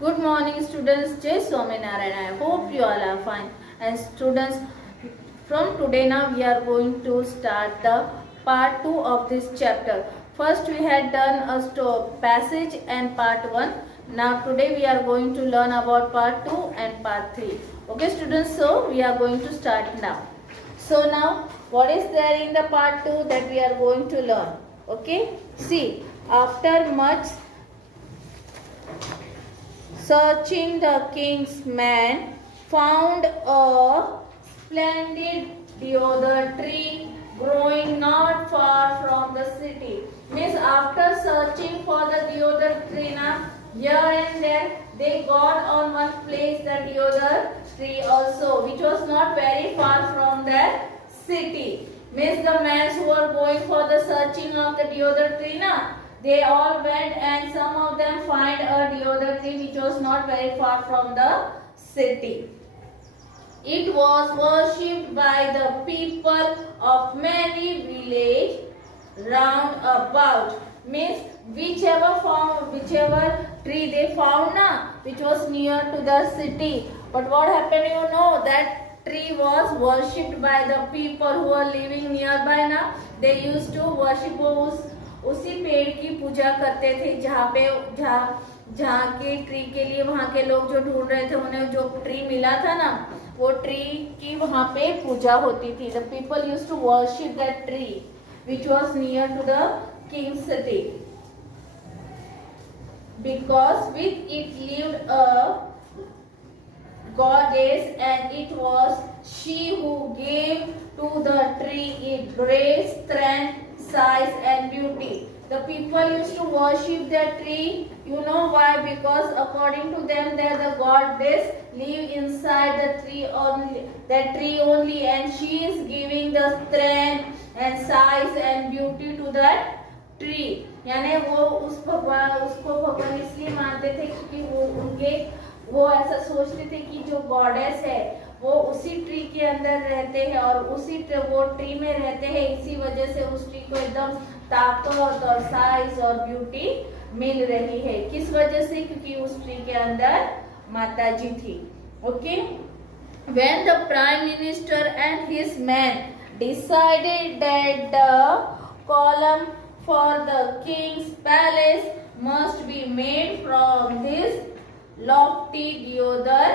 Good morning students, Jai Swaminarayan. I hope you all are fine. And students, from today now we are going to start the part 2 of this chapter. First we had done a passage and part 1. Now today we are going to learn about part 2 and part 3. Okay students, so we are going to start now. So now what is there in the part 2 that we are going to learn? Okay, see, after much searching, the king's man found a splendid deodar tree growing not far from the city. Means after searching for the deodar tree, here and there, they got on one place the deodar tree also, which was not very far from their city. Means the men who were going for the searching of the deodar tree, they all went and some of them find a deodar tree which was not very far from the city. It was worshipped by the people of many villages round about. Means whichever tree they found, which was near to the city. But what happened, that tree was worshipped by the people who are living nearby. They used to worship उसी पेड़ की पूजा करते थे जहाँ के tree के लिए वहाँ के लोग जो ढूंढ रहे थे, उन्हें जो ट्री मिला था ना, वो ट्री की वहाँ पे पूजा होती थी. The people used to worship that tree which was near to the king's city, because with it lived a goddess, and it was she who gave to the tree its great strength, size and beauty. The people used to worship the tree. You know why? Because according to them, there the goddess live inside the tree only, and she is giving the strength and size and beauty to that tree. यानी वो उसको भगवान इसलिए मानते थे क्योंकि वो ऐसा सोचते थे कि जो गॉडेस है वो उसी ट्री के अंदर रहते हैं और वो ट्री में रहते हैं. इसी वजह से उस ट्री को एकदम ताकत और साइज और ब्यूटी मिल रही है. किस वजह से? क्योंकि उस ट्री के अंदर माता जी थी. Okay, when the prime minister and his men decided that the column for the king's palace must be made from this lofty deodar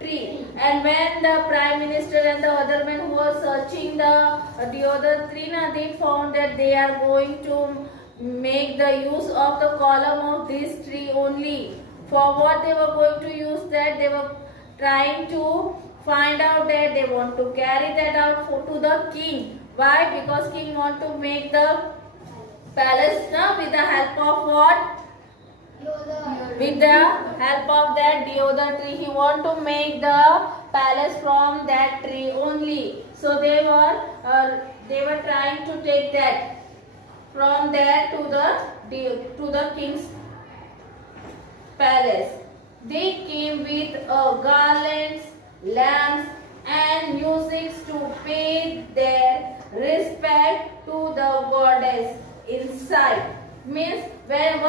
tree, and when the prime minister and the other men who were searching the deodar tree, they found that they are going to make the use of the column of this tree only. For what they were going to use that? They were trying to find out that they want to carry that out to the king. Why? Because king want to make the palace with the help of what? With the help of that deodar tree. He want to make the palace from that tree only. So they were trying to take that from there to the king's palace. They came with garlands, lamps and music to pay their respect to the goddess inside. Means when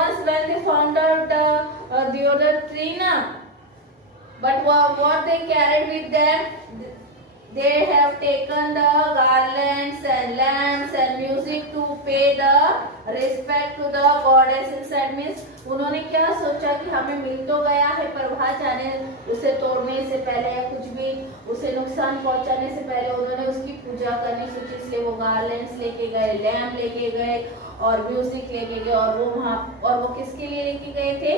they found out the deodar tree, but what they carried with them, they have taken the garlands and lamps and music to pay the respect to the goddess inside. Means उन्होंने क्या सोचा कि हमें मिल तो गया है, पर वहाँ जाने, उसे तोड़ने से पहले या कुछ भी उसे नुकसान पहुँचाने से पहले उन्होंने उसकी पूजा करनी सोची. इसलिए वो गार्लैंड्स लेके गए, लैम्प लेके गए और म्यूजिक लेके गए. और वो किसके लिए लेके गए थे?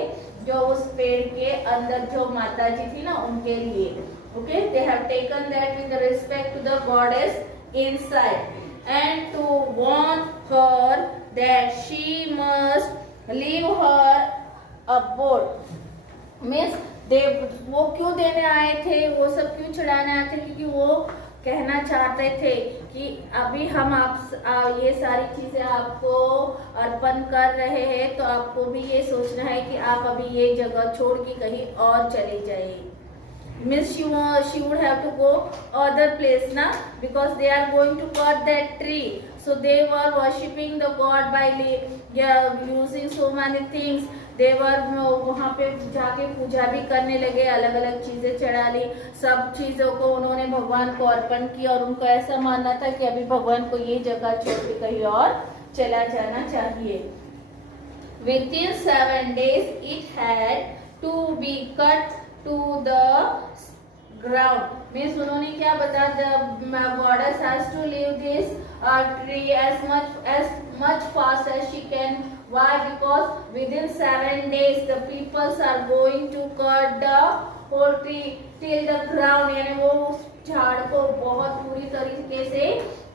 जो उस पेड़ के अंदर जो माता जी थी उनके लिए. Okay, they have taken that with the respect to the goddess inside, and to warn her that she must leave her abode. Means वो क्यों देने आए थे, वो सब क्यों चढ़ाने आए थे? क्योंकि वो कहना चाहते थे कि अभी हम ये सारी चीजें आपको अर्पण कर रहे हैं, तो आपको भी ये सोचना है कि आप अभी ये जगह छोड़ के कहीं और चले जाइए. Means she would have to go other place because they are going to cut that tree. So they were worshipping the god by using so many things. देवर वहाँ पे जाके पूजा भी करने लगे, अलग अलग चीजें चढ़ा ली, सब चीजों को उन्होंने भगवान को अर्पण किया और उनको ऐसा मानना था कि अभी भगवान को ये जगह छोड़ के कहीं और चला जाना चाहिए। Within 7 days it had to be cut to the ground. Means उन्होंने क्या बताया, the goddess has to leave this tree as much fast as she can. Why? Because within 7 days the peoples are going to cut the whole tree till the ground. यानी वो उस झाड़ को बहुत पूरी तरीके से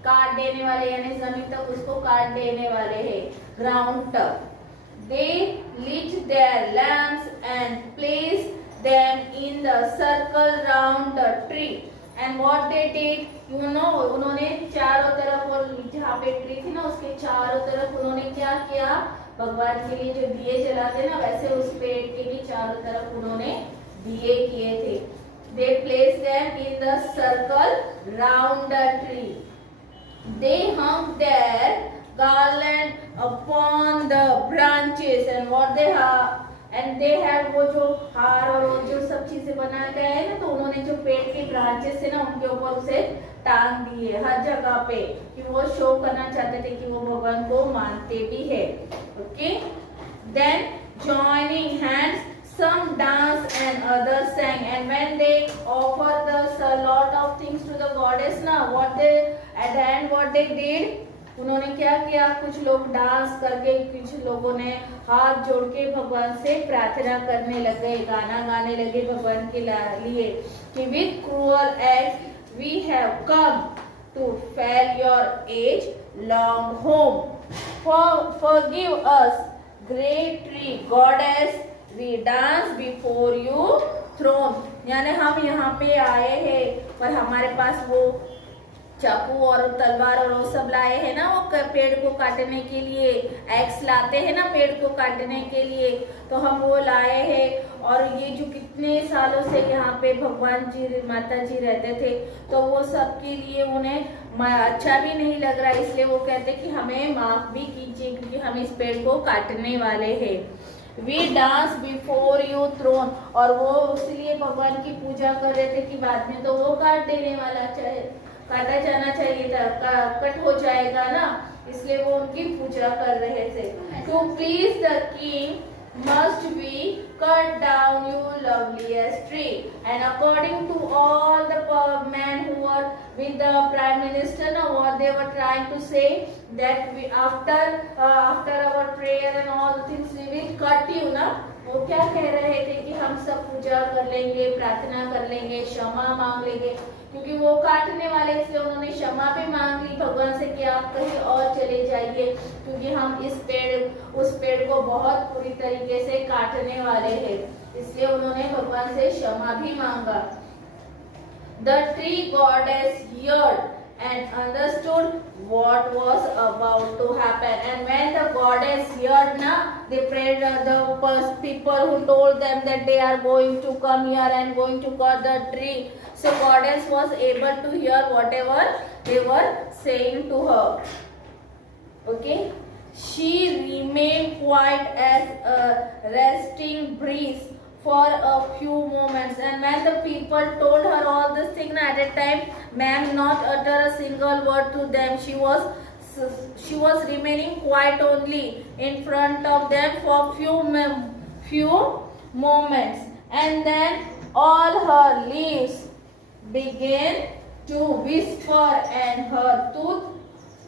काट देने वाले, यानी जमीन तक उसको काट देने वाले हैं, ग्राउंड तक। They lit their lamps and placed them in the circle round the tree. And what they did, you know, उन्होंने चारों तरफ, और जहाँ पे ट्री थी ना उसके चारों तरफ उन्होंने क्या किया, भगवान के लिए जो दिए जलाते ना वैसे उस पेड़ के भी चारों तरफ उन्होंने दिए किए थे। They placed them in the circle round the tree. They hung their garland upon the branches and what they have, and they had वो जो हार और वो जो सब चीजें बनाए गए हैं ना, तो उन्होंने जो पेड़ के ब्रांचेस थे ना उनके ऊपर उसे टांग दिए हर जगह पे, कि वो शो करना चाहते थे कि वो भगवान को मानते भी है। Okay, then joining hands some dance and others sang, and when they offered a lot of things to the goddess ना, what they at the end what they did, उन्होंने क्या किया, कुछ लोग डांस करके, कुछ लोगों ने हाथ जोड़ के भगवान से प्रार्थना करने लगे, गाना गाने लगे भगवान के लिए कि with cruel acts we have come to fell your age long home. Forgive us, great tree goddess, we dance before you throne. यानी हम यहाँ पे आए हैं पर हमारे पास वो चाकू और तलवार और वो सब लाए हैं ना, वो पेड़ को काटने के लिए, एक्स लाते हैं ना पेड़ को काटने के लिए, तो हम वो लाए हैं। और ये जो कितने सालों से यहाँ पे भगवान जी माता जी रहते थे, तो वो सबके लिए उन्हें अच्छा भी नहीं लग रहा, इसलिए वो कहते कि हमें माफ भी कीजिए क्योंकि हम इस पेड़ को काटने वाले हैं। We dance before you throne, और वो इसलिए भगवान की पूजा कर रहे थे कि बाद में तो वो काट देने वाला, चाहे काटा जाना चाहिए था, कट हो जाएगा ना, इसलिए वो उनकी पूजा कर रहे थे। To please the king must we cut down your loveliest tree. And according to all the men who were with the prime minister, now what they were trying to say that we after our prayer and all the things we will cut you ना, वो क्या कह रहे थे कि हम सब पूजा कर लेंगे, प्रार्थना कर लेंगे, क्षमा मांग लेंगे, क्योंकि वो काटने वाले, इसलिए उन्होंने क्षमा भी मांग ली भगवान से कि आप कहीं और चले जाइए क्योंकि हम उस पेड़ को बहुत पूरी तरीके से काटने वाले हैं, इसलिए उन्होंने भगवान से क्षमा भी मांगा। The tree goddess heard and understood what was about to happen, and when the goddess heard na, they prayed the people who told them that they are going to come here and going to cut the tree. So goddess was able to hear whatever they were saying to her. Okay, she remained quiet as a resting breeze for a few moments, and when the people told her all this thing at that time, ma'am not utter a single word to them. She was remaining quiet only in front of them for few moments, and then all her leaves began to whisper, and her tooth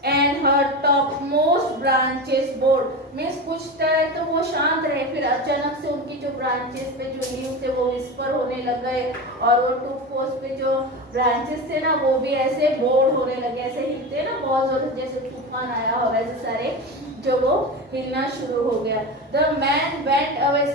and her topmost branches bowed. Means कुछ time तो वो शांत रहे, फिर अचानक से उनकी जो ब्रांचेस पे जो लीव्स थे वो विस्पर होने लग गए, और वो टूथ पे जो ब्रांचेस थे ना वो भी ऐसे बोर्ड होने लगे, ऐसे हिलते ना बहुत जोर से, जैसे तूफान आया हो वैसे सारे जो वो हिलना शुरू हो गया। The man went away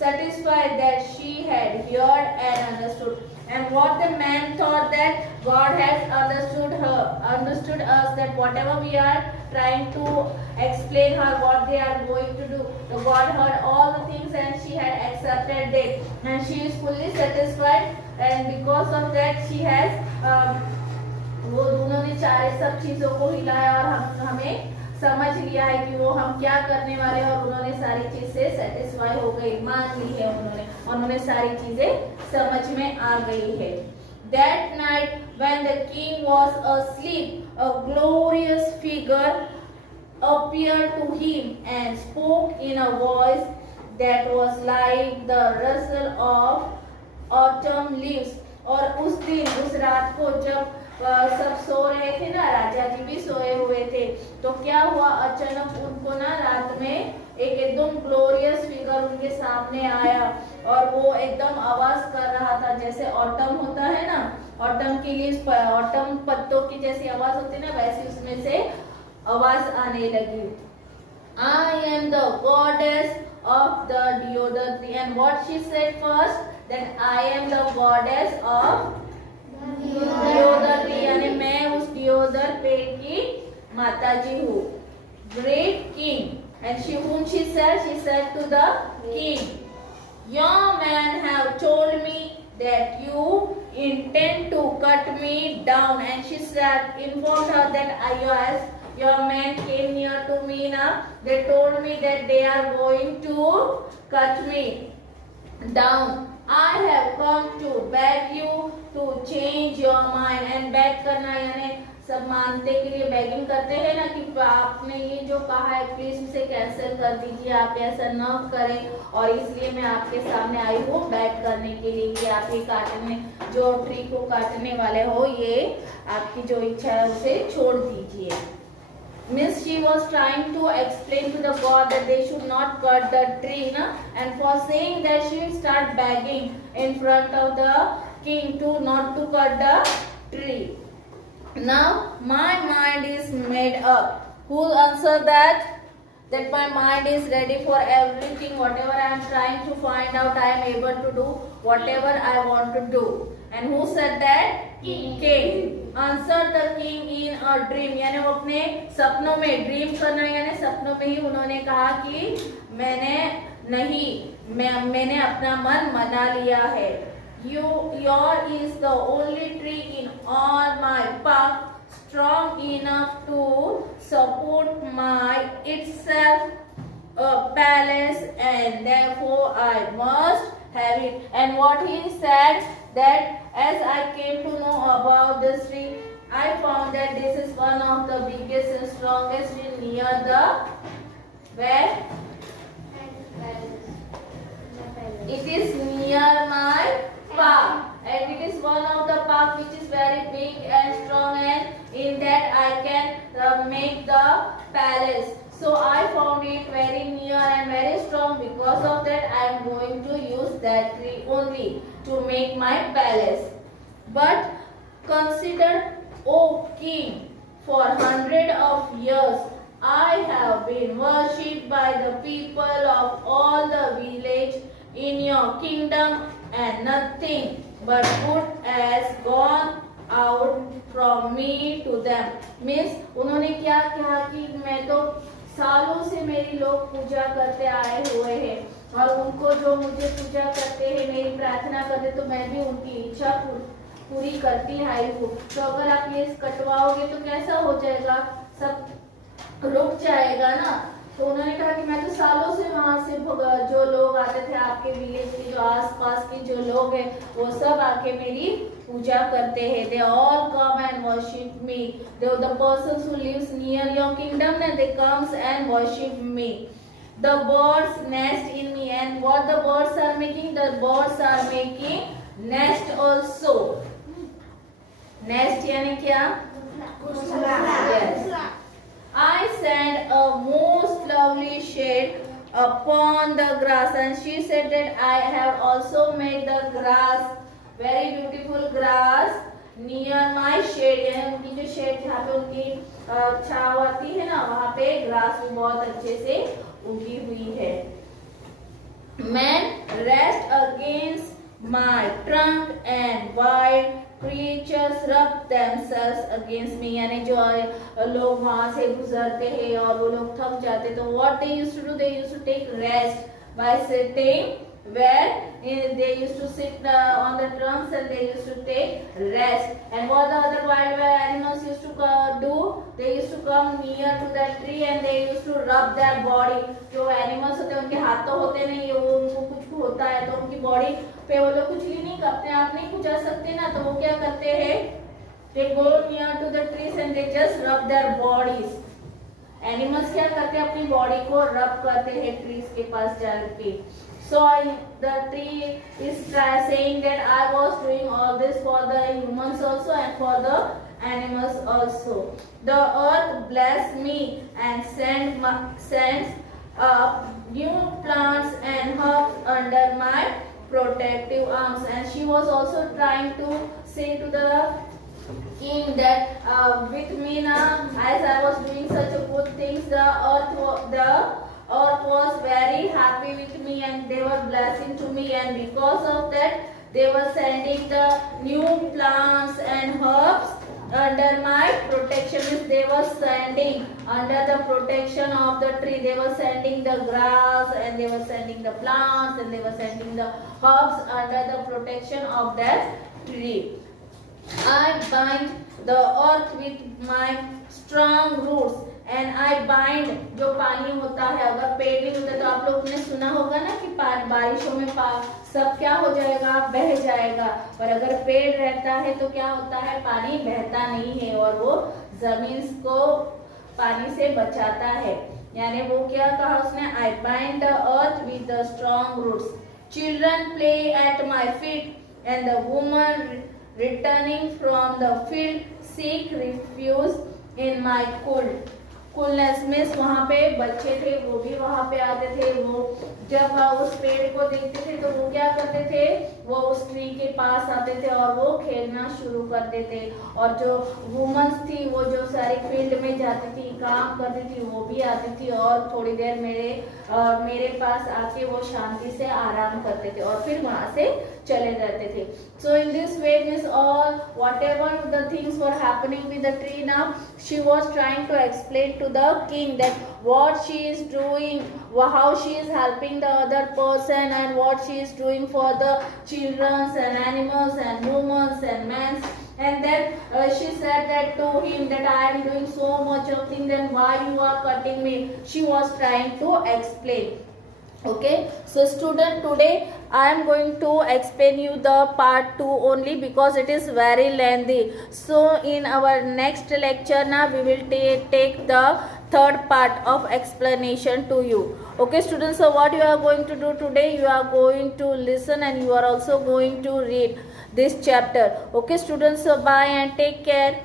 satisfied that she had heard and understood. And what the man thought that God has understood us, that whatever we are trying to explain her what they are going to do, the God heard all the things and she had accepted it, and she is fully satisfied, and because of that she has वो दोनों ने चारे सब चीजों को हिलाया और हमें समझ लिया है कि वो हम क्या करने वाले हैं, और उन्होंने सारी चीज से सेटिस्फाई हो गई, मान ली है उन्होंने सारी चीजें समझ में आ गई है। That night when the king was asleep, a glorious figure appeared to him and spoke in a voice that was like the rustle of autumn leaves. और उस दिन, उस रात को जब सब सो रहे थे ना, राजा जी भी सोए हुए थे, तो क्या हुआ, अचानक उनको ना रात में एक एकदम ग्लोरियस फिगर उनके सामने आया, और वो एकदम आवाज कर रहा था, जैसे ऑटम होता है ना, ऑटम के लिए ऑटम पत्तों की जैसी आवाज होती है ना, वैसी उसमें से आवाज आने लगी। I am the goddess of the deodar tree, and what she said first, that I am the goddess of deodar tree, यानी मैं उस deodar पेड़ की माता जी हूँ। Great king, and whom she said to the king, your man have told me that you intend to cut me down, and she said, informed her that your men came near to me now, they told me that they are going to cut me down. I have come to beg you to change your mind, and beg करना यानी सब मानते के लिए begging करते हैं ना, कि आपने ये जो कहा है प्लीज उसे कैंसिल कर दीजिए, आप ऐसा न करें, और इसलिए मैं आपके सामने आई हूँ बेग करने के लिए कि आप ये काटने, जो ट्री को काटने वाले हो, ये आपकी जो इच्छा है उसे छोड़ दीजिए। Means she was trying to explain to the god that they should not cut the tree, na? And for saying that she will start begging in front of the king to not to cut the tree. Now my mind is made up. Who will answer that? That my mind is ready for everything, whatever I am trying to find out, I am able to do whatever I want to do. And who said that? King. Answered the king in a dream, यानी वो अपने सपनों में, dream करना यानी सपनों में ही उन्होंने कहा कि मैंने अपना मन मना लिया है। Yours is the only tree in all my park strong enough to support my itself a palace, and therefore I must have it. And what he said, that as I came to know about this tree, I found that this is one of the biggest and strongest tree near the where? It is near my park, and it is one of the park which is very big and strong, and in that I can make the palace. So I found it very near and very strong. Because of that I am going to use that tree only to make my palace. But consider, O king, for 100 of years I have been worshipped by the people of all the village in your kingdom, and nothing but good has gone out from me to them. Means उन्होंने क्या कहा कि मैं तो सालों से मेरी लोग पूजा करते आए हुए हैं, और उनको जो मुझे पूजा करते हैं, मेरी प्रार्थना करते, तो मैं भी उनकी इच्छा पूरी करती आई हूँ। तो अगर आप ये कटवाओगे तो कैसा हो जाएगा, सब रुक जाएगा ना। तो उन्होंने कहा कि मैं तो सालों से वहाँ से जो लोग आते थे, आपके विलेज के जो आसपास के जो लोग हैं, वो सब आके मेरी पूजा करते हैं। They all come and worship me. The persons who lives near your kingdom, they comes and worship me. The birds nest in me, and what the birds are making? The birds are making nest also. Nest यानी क्या? Yes. I sent a most lovely shade upon the grass, and she said that I have also made the grass, very beautiful grass, near my shade. यानी उनकी जो shade जहाँ पे उनकी छाव आती है ना, वहाँ पे ग्रास भी बहुत अच्छे से उगी हुई है। Men rest against my trunk, and wild creatures rub themselves against me. यानी जो लोग वहाँ से गुजरते हैं और वो लोग थक जाते, तो what they used to do, they used to take rest by sitting where they used to sit on the trunks and they used to take rest. And what the other wild animals used to do, they used to come near to that tree and they used to rub their body. जो animals होते हैं उनके हाथ तो होते नहीं, वो उनको कुछ होता है तो उनकी बॉडी पे वो लोग कुछ नहीं अपने आप नहीं कुछ आ सकते ना, तो वो क्या करते हैं, they go near to the trees and they just rub their bodies. Animals क्या करते हैं, अपनी बॉडी को रब करते हैं ट्रीज के पास जाके. So the tree is saying that I was doing all this for the humans also and for the animals also. The earth blessed me and sends up new plants and herbs under my protective arms. And she was also trying to say to the king that with me now, as I was doing such a good things, the earth was very happy with me and they were blessing to me, and because of that they were sending the new plants and herbs under my protection. They were sending under the protection of the tree, they were sending the grass and they were sending the plants and they were sending the herbs under the protection of that tree. I bind the earth with my strong roots and I bind, जो पानी होता है, अगर पेड़ नहीं होता तो आप लोग ने सुना होगा ना कि बारिशों में सब क्या हो जाएगा, बह जाएगा. पर अगर पेड़ रहता है तो क्या होता है, पानी बहता नहीं है और वो जमीन को पानी से बचाता है. यानी वो क्या कहा उसने, I bind the earth with the strong roots. Children play at my feet and the woman returning from the field seek refuge in my coolness. Means वहाँ पे बच्चे थे वो भी वहाँ पे आते थे, वो जब उस पेड़ को देखते थे तो वो क्या करते थे, वो उस ट्री के पास आते थे और वो खेलना शुरू करते थे. और जो वुमेन्स थी वो जो सारी फील्ड में जाती थी, काम करती थी, वो भी आती थी और थोड़ी देर मेरे पास आके वो शांति से आराम करते थे और फिर वहाँ से चले जाते थे. So in this way, means all whatever the things were happening with the tree now, she was trying to explain to the king that what she is doing, how she is helping the other person and what she is doing for the children and animals and women and men. And then she said that to him that I am doing so much of things, then why you are cutting me? She was trying to explain. Okay, so student, today I am going to explain you the part 2 only because it is very lengthy. So in our next lecture now we will take the third part of explanation to you. Okay students, so what you are going to do today, you are going to listen and you are also going to read this chapter. Okay students, so bye and take care.